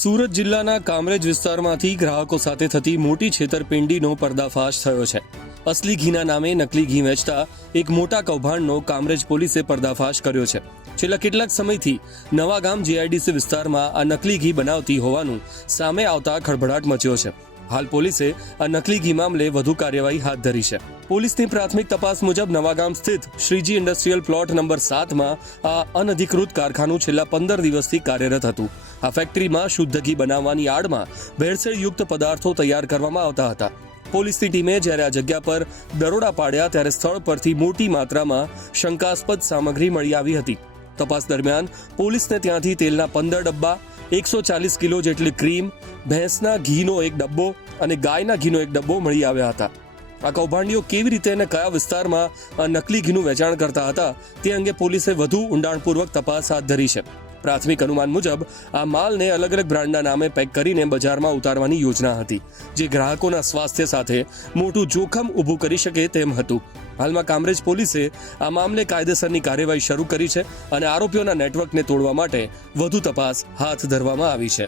સુરત જિલ્લાના કામરેજ વિસ્તારમાંથી ગ્રાહકો સાથે થતી મોટી છેતરપિંડીનો પર્દાફાશ થયો છે. અસલી ઘીના નામે નકલી ઘી વેચતા એક મોટા કૌભાંડનો કામરેજ પોલીસે પર્દાફાશ કર્યો છે. છેલ્લા કેટલાક સમયથી નવાગામ જીઆઈડીસી વિસ્તારમાં આ નકલી ઘી બનાવતી હોવાનું સામે આવતા ખળભળાટ મચ્યો છે. હાલ પોલીસે આ નકલી ઘી મામલે વધુ કાર્યવાહી હાથ ધરી છે. પોલીસની પ્રાથમિક તપાસ મુજબ નવાગામ સ્થિત શ્રીજી ઇન્ડસ્ટ્રીયલ પ્લોટ નંબર 7માં આ અનધિકૃત કારખાનું છેલ્લા 15 દિવસથી કાર્યરત હતું. આ ફેક્ટરીમાં શુદ્ધ ઘી બનાવવાની આડમાં ભેળસેળયુક્ત પદાર્થો તૈયાર કરવામાં આવતા હતા. પોલીસની ટીમે જ્યારે આ જગ્યા પર દરોડા પાડ્યા ત્યારે સ્થળ પરથી મોટી માત્રામાં શંકાસ્પદ સામગ્રી મળી આવી હતી. તપાસ દરમિયાન પોલીસને ત્યાંથી તેલના 15 ડબ્બા, 140 કિલો જેટલી ક્રીમ, ભેંસના ઘીનો એક ડબ્બો અને ગાયના ઘીનો એક ડબ્બો મળી આવ્યા હતા. આ કૌભાંડીઓ કેવી રીતે અને કયા વિસ્તારમાં આ નકલી ઘીનું વેચાણ કરતા હતા તે અંગે પોલીસે વધુ ઊંડાણપૂર્વક તપાસ હાથ ધરી છે. પ્રાથમિક અનુમાન મુજબ આ માલને અલગ અલગ બ્રાન્ડના નામે પેક કરીને બજારમાં ઉતારવાની યોજના હતી, જે ગ્રાહકોના સ્વાસ્થ્ય સાથે મોટું જોખમ ઊભું કરી શકે તેમ હતું. હાલમાં કામરેજ પોલીસે આ મામલે કાયદેસરની કાર્યવાહી શરૂ કરી છે અને આરોપીઓના નેટવર્કને તોડવા માટે વધુ તપાસ હાથ ધરવામાં આવી છે.